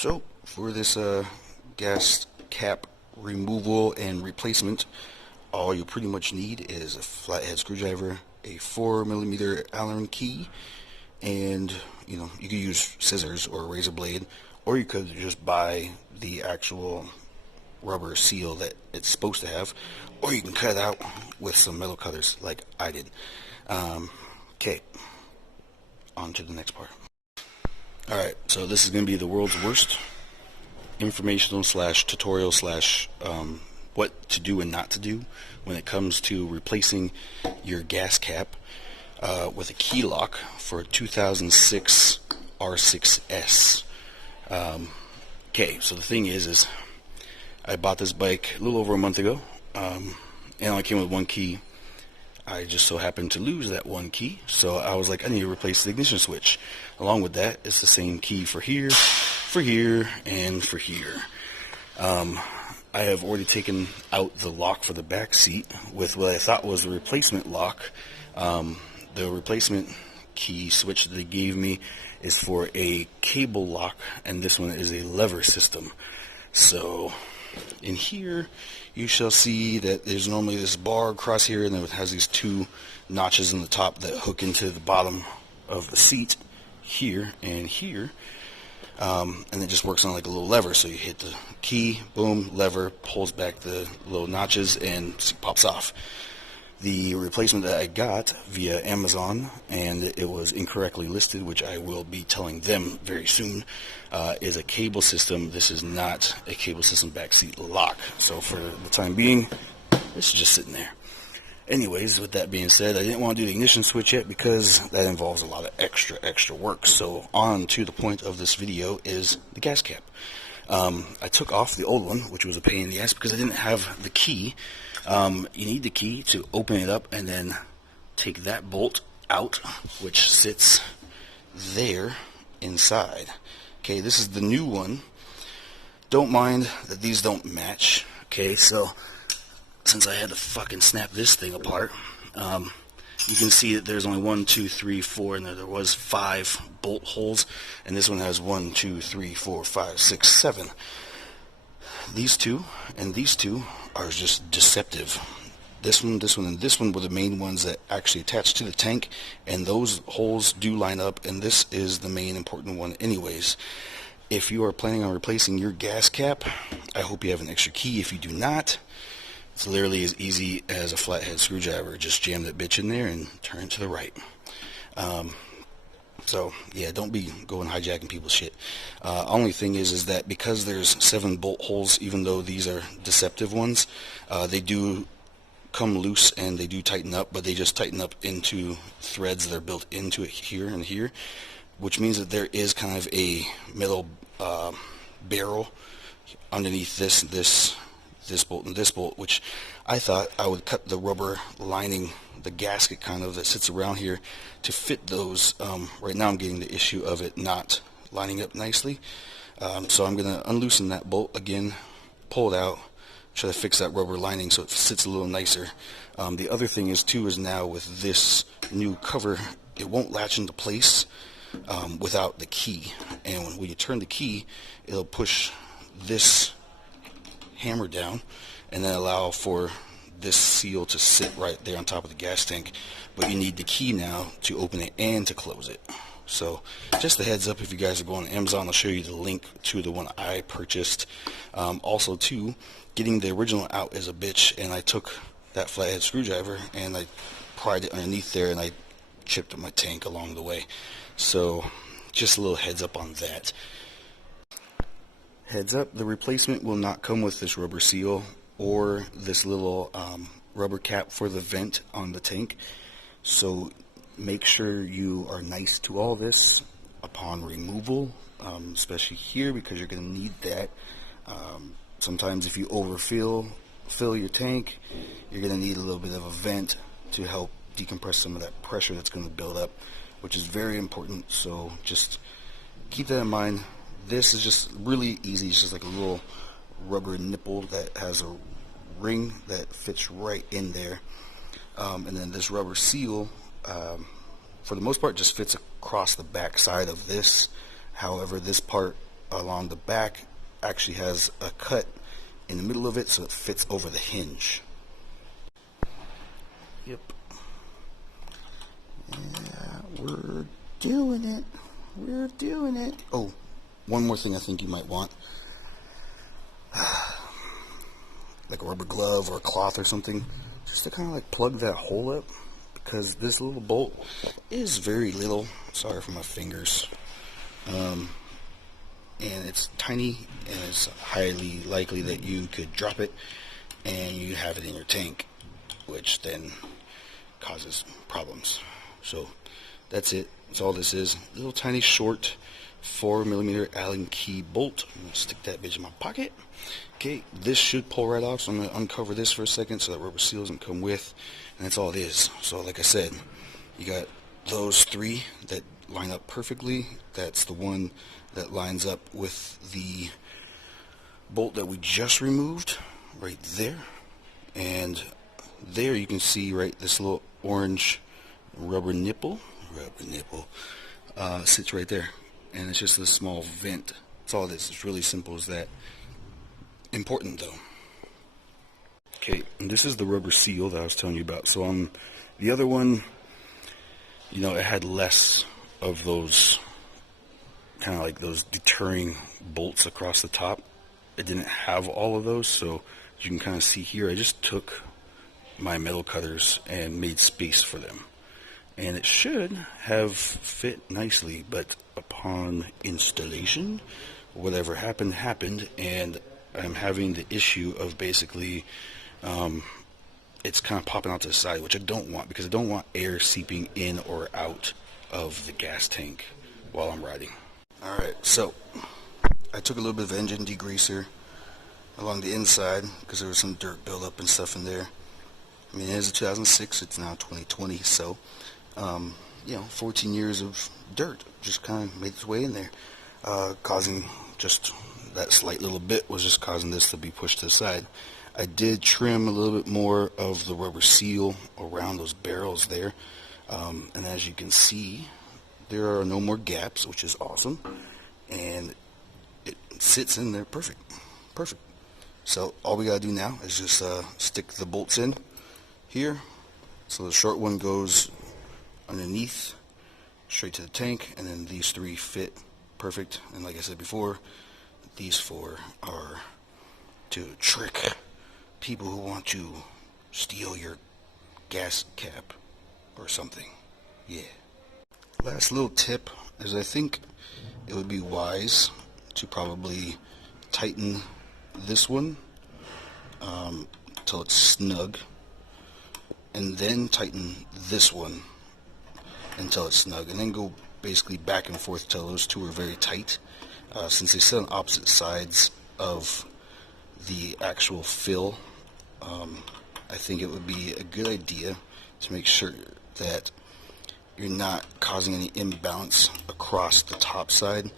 So for this gas cap removal and replacement, all you pretty much need is a flathead screwdriver, a 4mm Allen key, and you could use scissors or a razor blade, or you could just buy the actual rubber seal that it's supposed to have, or you can cut it out with some metal cutters like I did. Okay, on to the next part. Alright, so this is going to be the world's worst informational slash tutorial slash what to do and not to do when it comes to replacing your gas cap with a key lock for a 2006 R6S. Okay, so the thing is I bought this bike a little over a month ago, and it only came with one key. I just so happened to lose that one key, so I was like, I need to replace the ignition switch. Along with that, it's the same key for here, and for here. I have already taken out the lock for the back seat with what I thought was a replacement lock. The replacement key switch that they gave me is for a cable lock, and this one is a lever system. So in here you shall see that there's normally this bar across here, and then it has these two notches in the top that hook into the bottom of the seat here and here, and it just works on like a little lever. So you hit the key, boom, lever pulls back the little notches and it pops off. The replacement that I got via Amazon, and it was incorrectly listed, which I will be telling them very soon, is a cable system. This is not a cable system backseat lock. So for the time being, this is just sitting there. Anyways, with that being said, I didn't want to do the ignition switch yet because that involves a lot of extra work. So on to the point of this video is the gas cap. I took off the old one, which was a pain in the ass because I didn't have the key. You need the key to open it up and then take that bolt out, which sits there inside. Okay, this is the new one. Don't mind that these don't match. Okay, so since I had to fucking snap this thing apart, you can see that there's only 1, 2, 3, 4, and there was 5 bolt holes, and this one has 1, 2, 3, 4, 5, 6, 7. These two and these two are just deceptive. This one, and this one were the main ones that actually attach to the tank, and those holes do line up, and this is the main important one anyways. If you are planning on replacing your gas cap, I hope you have an extra key. If you do not, it's literally as easy as a flathead screwdriver. Just jam that bitch in there and turn it to the right. So yeah, don't be going hijacking people's shit. Only thing is that because there's 7 bolt holes, even though these are deceptive ones, they do come loose and they do tighten up, but they just tighten up into threads that are built into it here and here, which means that there is kind of a metal barrel underneath this bolt and this bolt, which I thought I would cut the rubber lining, the gasket kind of that sits around here, to fit those. Right now I'm getting the issue of it not lining up nicely, so I'm going to unloosen that bolt again, pull it out, try to fix that rubber lining so it sits a little nicer. The other thing is now with this new cover, it won't latch into place without the key, and when you turn the key, it'll push this hammer down and then allow for this seal to sit right there on top of the gas tank, but you need the key now to open it and to close it. So just a heads up, if you guys are going to Amazon, I'll show you the link to the one I purchased. Also too, getting the original out is a bitch, and I took that flathead screwdriver and I pried it underneath there and I chipped my tank along the way. So just a little heads up on that. Heads up, the replacement will not come with this rubber seal or this little rubber cap for the vent on the tank. So make sure you are nice to all this upon removal, especially here, because you're going to need that. Sometimes if you fill your tank, you're going to need a little bit of a vent to help decompress some of that pressure that's going to build up, which is very important. So just keep that in mind. This is just really easy. It's just like a little rubber nipple that has a ring that fits right in there, and then this rubber seal, for the most part, just fits across the back side of this. However, this part along the back actually has a cut in the middle of it, so it fits over the hinge. Yep. Yeah, we're doing it. We're doing it. Oh, one more thing I think you might want. Like a rubber glove or a cloth or something, just to kind of like plug that hole up, because this little bolt is very little. Sorry for my fingers. And it's tiny, and it's highly likely that you could drop it and you have it in your tank, which then causes problems. So that's it. That's all this is. Little tiny short 4mm Allen key bolt. I'm gonna stick that bitch in my pocket. Okay, this should pull right off, so I'm gonna uncover this for a second so that rubber seal doesn't come with, and that's all it is. So like I said, you got those three that line up perfectly. That's the one that lines up with the bolt that we just removed right there, and there you can see right this little orange rubber nipple sits right there, and it's just a small vent. That's all it is. It's really simple as that. Important though. Okay, and this is the rubber seal that I was telling you about. So on the other one, you know, it had less of those kind of like those deterring bolts across the top. It didn't have all of those, so as you can kind of see here, I just took my metal cutters and made space for them, and it should have fit nicely, but upon installation, whatever happened, and I'm having the issue of basically it's kind of popping out to the side, which I don't want, because I don't want air seeping in or out of the gas tank while I'm riding. Alright, so I took a little bit of engine degreaser along the inside because there was some dirt buildup and stuff in there. I mean, it is a 2006, it's now 2020, so you know, 14 years of dirt just kind of made its way in there, causing just that slight little bit was just causing this to be pushed to the side. I did trim a little bit more of the rubber seal around those barrels there, and as you can see, there are no more gaps, which is awesome, and it sits in there perfect. So all we gotta do now is just stick the bolts in here. So the short one goes underneath straight to the tank, and then these three fit perfect. And like I said before, these four are to trick people who want to steal your gas cap or something. Yeah. Last little tip is, I think it would be wise to probably tighten this one till it's snug, and then tighten this one until it's snug, and then go basically back and forth till those two are very tight. Since they sit on opposite sides of the actual fill, I think it would be a good idea to make sure that you're not causing any imbalance across the top side,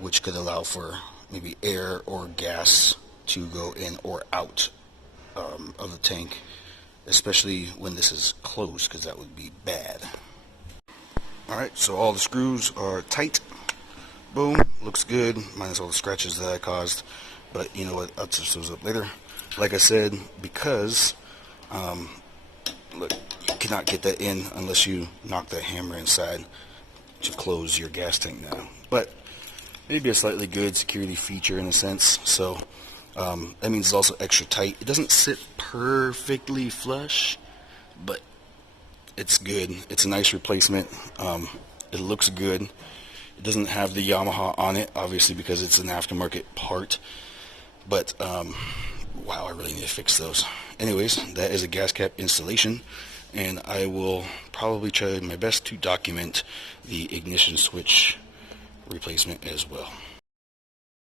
which could allow for maybe air or gas to go in or out of the tank, especially when this is closed, because that would be bad. Alright, so all the screws are tight. Boom, looks good, minus all the scratches that I caused, but you know what, I'll touch those up later. Like I said, because look, you cannot get that in unless you knock that hammer inside to close your gas tank now. But maybe a slightly good security feature in a sense. So that means it's also extra tight. It doesn't sit perfectly flush, but it's good. It's a nice replacement. It looks good. It doesn't have the Yamaha on it, obviously, because it's an aftermarket part. But wow, I really need to fix those. Anyways, that is a gas cap installation, and I will probably try my best to document the ignition switch replacement as well.